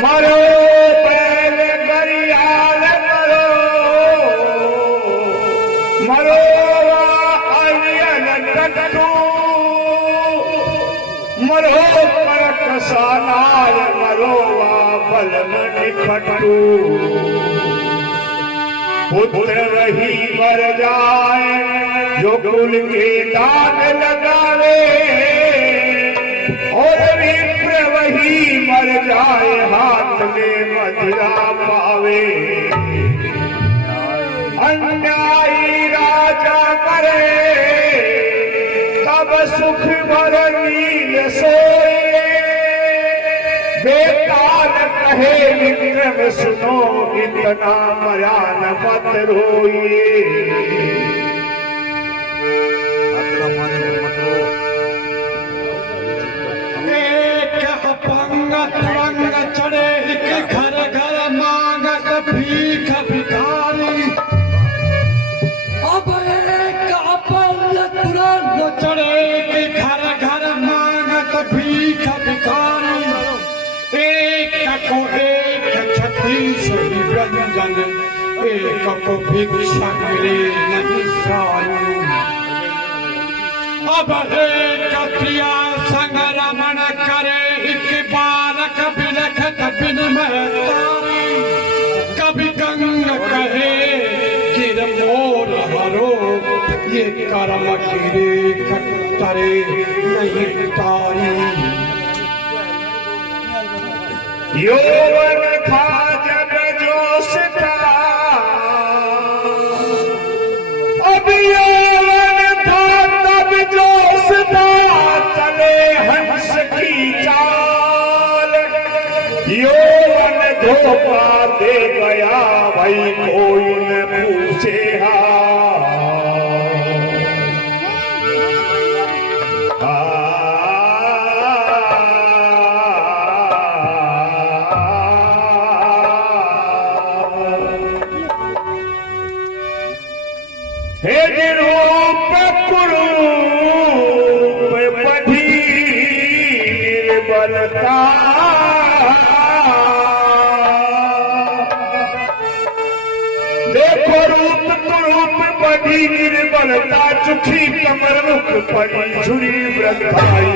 मरो बैल गरियाल मरो, मरो अलियन टट्टू, मरो करक सानार, मरो बलन निखट्टू। पुत्र वही मर जाए जो कुल के दान लगावे, और विप्र वही मर जाए हाथ में मदिरा पावे। अन्यायी राजा मरे तब सुख भर नींद सोए, बेताल कहे विक्रम सुनो इतना मयान मत रोइए। एक अपंग तुरंग चढ़े एक घर घर मांगत भीख भिखारी। अब एक अपंग तुरंग चढ़े एक घर घर मांगत भीख भिखारी। एक को एक 36 ही व्यंजन, एक को भिक्षा मिले नहीं सारी। अब एक प्रिया संग रमण करे, एक बालक बिलखत बिनमय तारी। कभी गंग कहे गिर मोर हरो, ये कर्म गिरे कटरे नहीं तारी। यौवन था जब जोश था, अब यौवन था तब जोश था, चले हंस की चाल। यौवन धोखा दे गया भाई कोई न पूछे हाल। हे निरूप कुरूप बधी निर्बलता, देखो रूप कुरूप बधी निर्बलता, चुखी कमर मुख पड़ी छुरी व्रताई।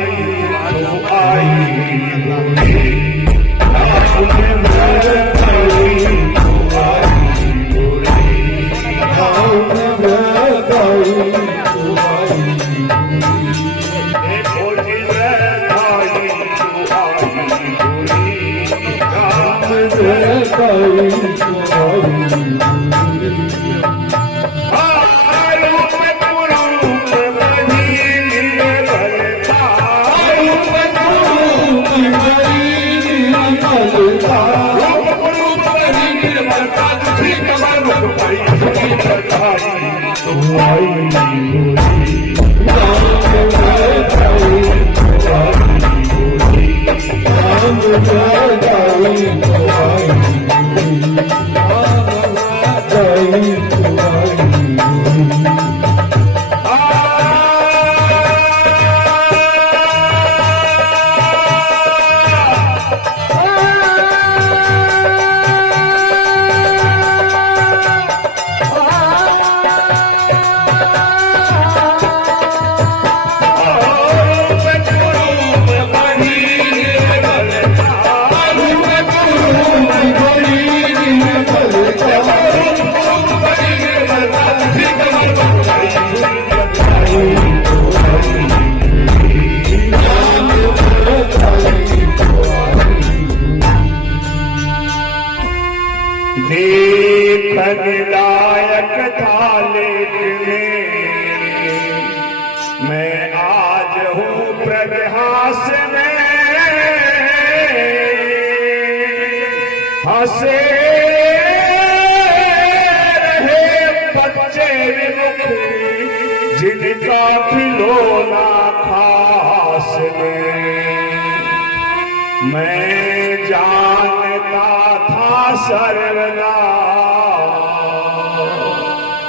देखने लायक था लेकिन मैं आज हूँ प्रहास में, हंसे रहे बच्चे विमुख जिनका खिलौना खास में। मैं जानता था सर्वदा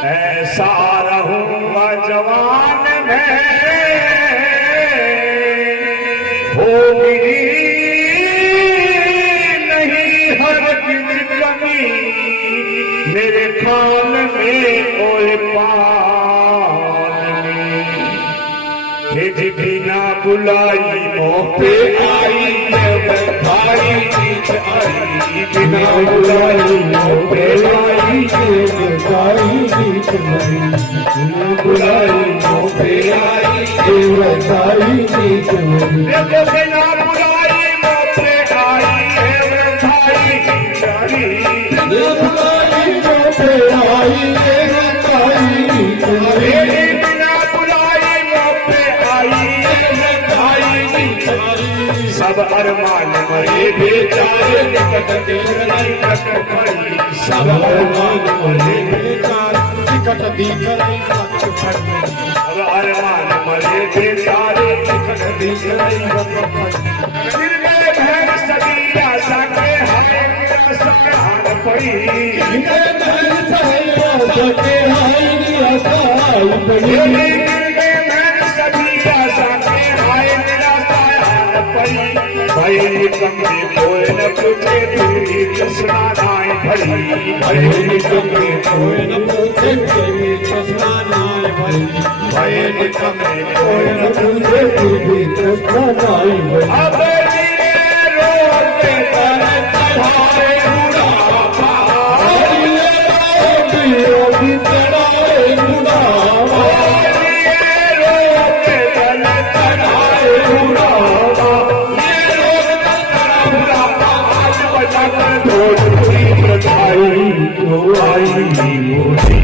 ऐसा रहूंगा जवान में, होगी नहीं खान में और पान में जी बिना बुलाई मोह पे आई भाई नीच आई बिना बुलाई मोह पे आई गाई नीच मरी बिना बुलाई मोह पे आई गाई नीच मरी देखो बिना बुलाई मोह पे आई भाई नीच आई बिना बुलाई मोह पे आई गाई नीच मरी बिना बुलाई मोह पे आई भाई नीच आई सब अरमान मरे बेचारे निकट देख नहीं कट पड़ी सब अरमान मरे बेकार टिकट दिख नहीं सच पड़ी अब अरमान मरे बेचारे टिकट दिख नहीं सच पड़ी दिल में भैर सभी आशा के हरे सबके हाथ पड़ी इनके महल सहेला सके हाय निराशाई बड़ी दिल में भैर सभी आशा के हाय निराशा हाथ पड़ी भाई निकम्मे कोई न पूछे तेरी कृष्णा नाई भरी भाई निकम्मे कोई न पूछे तेरी कृष्णा नाई भरी भाई निकम्मे कोई न पूछे तेरी कृष्णा नाई भरी अब रोते पर चढ़ाए बुढ़ापा योगी चढ़ाए बुढ़ापा रोते पर चढ़ाए बुढ़ापा आज बजा कर ढोल बजाई तो आई मोदी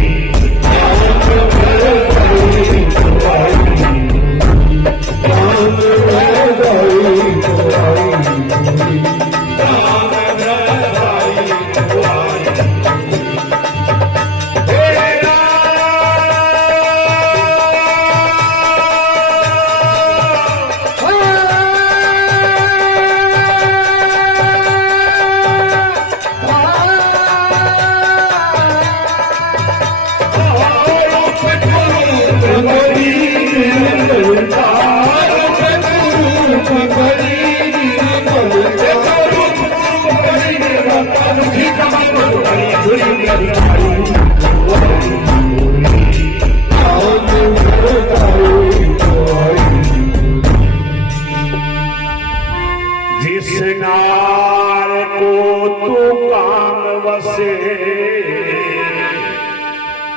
जिस नार को तू काम वसे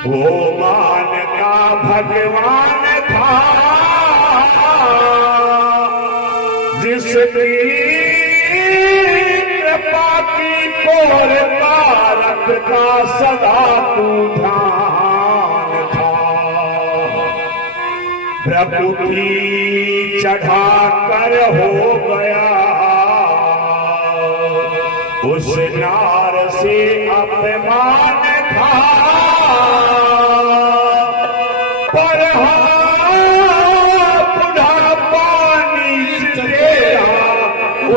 वो मान का भगवान था जिसकी कृपा की कोर तारक का सदा तू ध्यान था प्रभु की चढ़ा कर हो गया उस नार से अपमान था पर बुढ़ापा नीच तेरा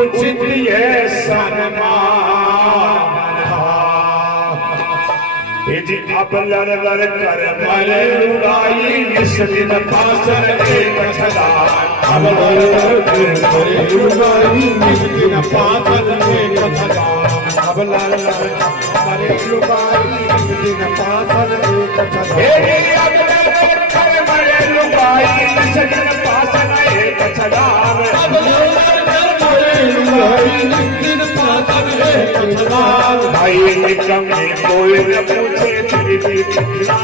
उचित ये सन्मान था जी अब लड़ लड़ कर मरे लुगाई इस दिन फासर एक छला अब लड़ करे लुगाई इस दिन पाथर एक छला अब लड़ करे लुगाई इस दिन पाथर एक छला अब लड़ कर मरे लुगाई इस दिन फासर एक छला अब लड़ करे लुगाई इस दिन पाथर एक छला भाई निकम ने कोई न पूछे तेरी पूछना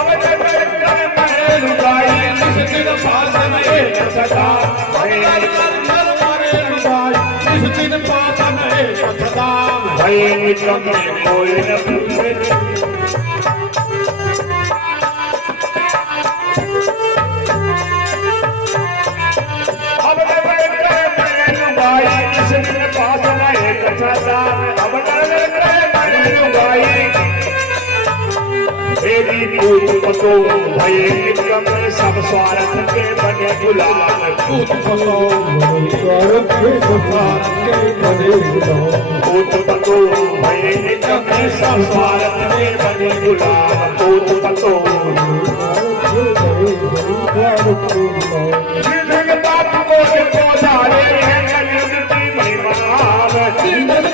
अब लड़ कर मरे लुगाई इस दिन फासर एक छला भाई इस दिन पाथर एक छला भाई निकम ने कोई न पूछे अब लड़ कर मरे लुगाई इस दिन फासर एक छला अब लड़ कर मरे लुगाई तेरी पूत पतो भय निकम सब स्वार्थ के बने गुलाम पूत पतो भय निकम सब स्वार्थ के बने गुलाम पूत पतो जिन बाप को धारे हैं कलयुग की महिमा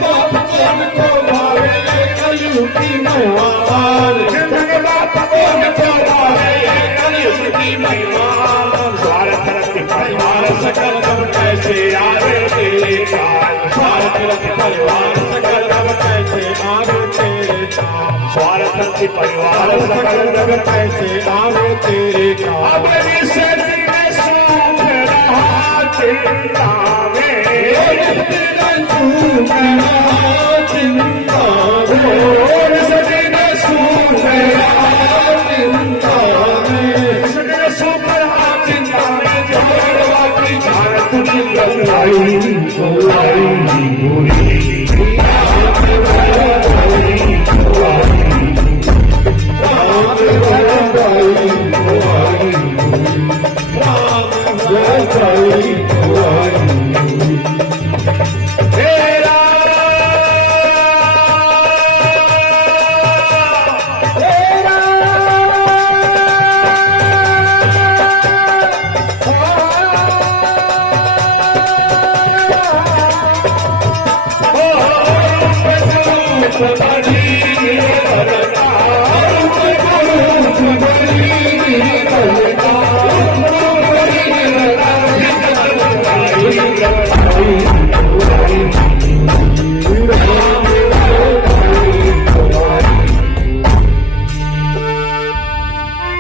बाप को भावे कलयुग की माया स्वार्थ परिवार सकल जग कैसे आवे तेरे काम स्वार्थ परिवार सकल जग कैसे आवे तेरे काम अब निषद में सूख रहा चिंता में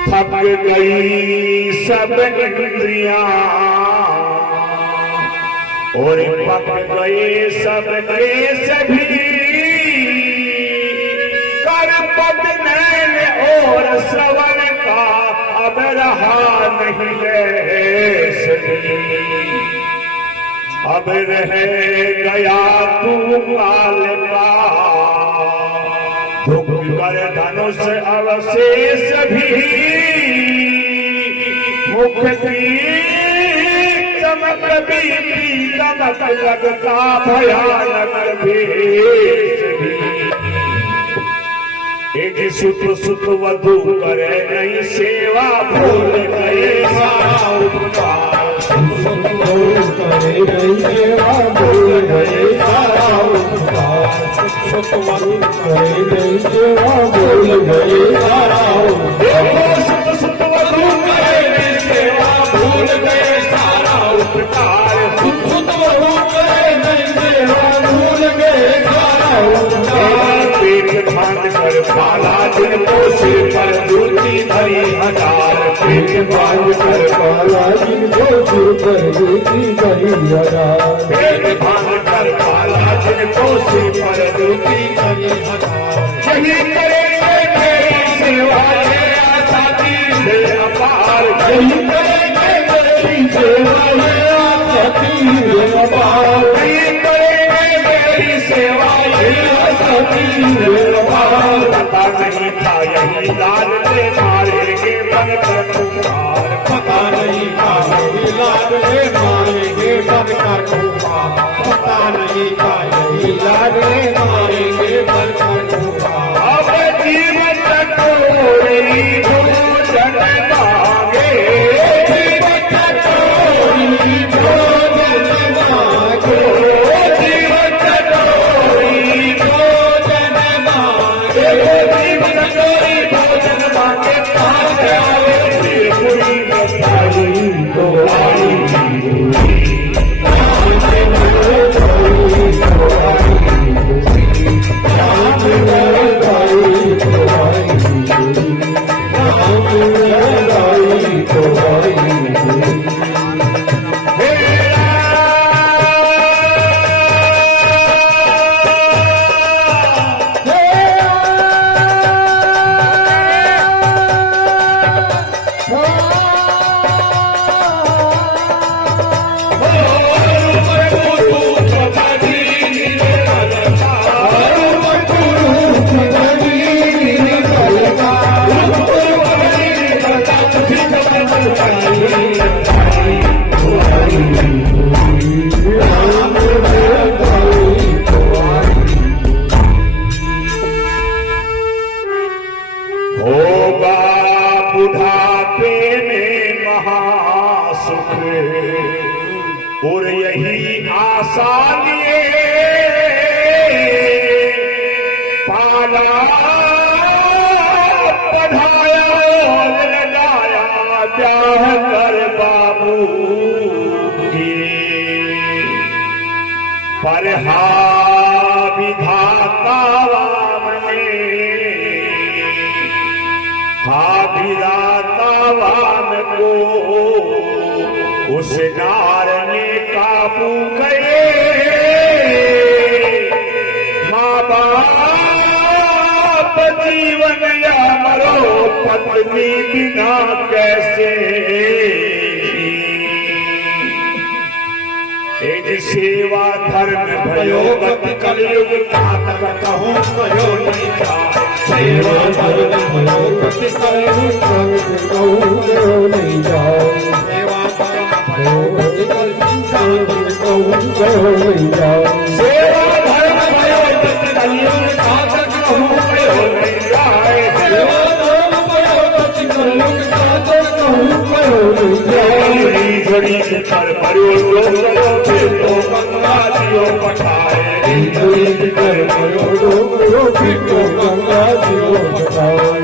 थक गई सब इंद्रियां और पक गए सब के सभी कर पद नैन और श्रवण का अब रहा नहीं लेस अब रह गया तू काल का दुख कर धनुष अवशेष भी मुख की चमक भी चमक लगता भयानक भेष भी एक सुत सुत वधु करे नहीं सेवा भूल गए सारा उपकार करे नहीं सेवा भूल गए सारा उपकार सुत वधु करे नहीं सेवा भूल गए सारा उपकार सुत सुत वधु करे नहीं सेवा भूल गए सारा उपकार सुत वधु करे नहीं सेवा भूल गए सारा उपकार पेट बांध कर पाला जिनको से पर दूती भरी हजार पेट बांध कर पाला जिनको सिर पर दूती भरी हजार पेट बांध कर पाला जिनको से पर दूती भरी हजार यही करेंगे मेरी सेवा तेरा साथी से अपार यही करेंगे मेरी सेवा मेरा साथी है अपार यही करेंगे मेरी सेवा तेरा साथी है अपार पता नहीं था यही लाल से मारेंगे बन कर पुकार पता नहीं था यही लाडले मारेंगे बन कर पुकार पता नहीं था यही लाडले मारेंगे बन कर पुकार अब जीवन टटोरी भोजन मांगे जीवन टटोरी भोजन मांगे जीवन टटोरी भोजन मांगे जीवन टटोरी भोजन मांगे कहाँ से आवे पूरी बताई तो आई होगा बुढ़ापे में महासुख और यही आशा लिए पाला पढ़ाया लगाया ब्याह कर बाबू की पर हा विधाता वामने, हा विधाता वाम को उस नार ने काबू करे। माँ बाप जीवन या मरो, पत्नी बिना कैसे। तेज सेवा धर्म भयो गति कलयुग घातक कहूँ भयो नहीं जाए। सेवा धर्म भयो गति कलयुग कहूँ भयो नहीं जाए। सेवा धर्म भयो गति कलयुग कहूँ भयो नहीं जाए। सेवा धर्म भयो गति कलयुग घातक कहूँ भयो नहीं जाए। सेवा धर्म भयो गति कलयुग घातक कहूँ भयो नहीं जाए। जोड़ी कर परो डोगरो फिर तो गंगा दियो पठाए। जोड़ी कर परो डोगरो फिर तो गंगा दियो पठाए।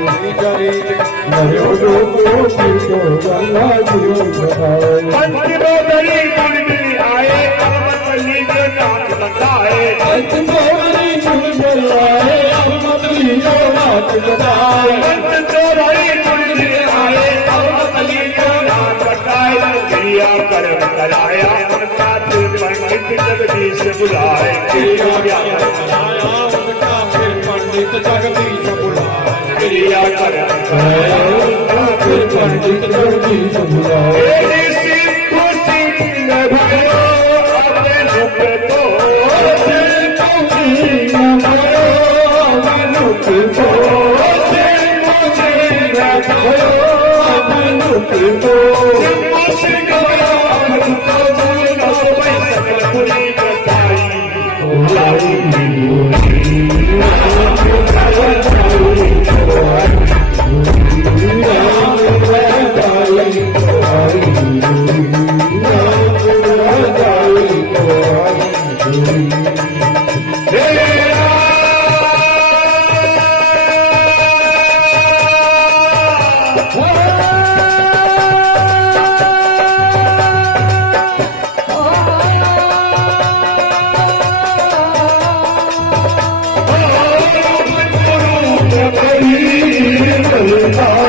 मरो डोगरो फिर तो गंगा दियो पठाए। पंचमोदरी गुण मिल आए, अब मतली जो नाच बताए। पंचमोदरी गुण मिल आए, अब मतली जो नाच बताए। पंचमोदरी गुण मिल आए, अब मतली जो नाच बताए। क्रिया कर्म कराया उनका फिर पंडित जगदीश बुलाए। क्रिया कराया उनका फिर पंडित जगदीश बुलाए। क्रिया कर्म कराया उनका फिर पंडित जगदीश बुलाए। सिंह भयो अपने मुख तो Oh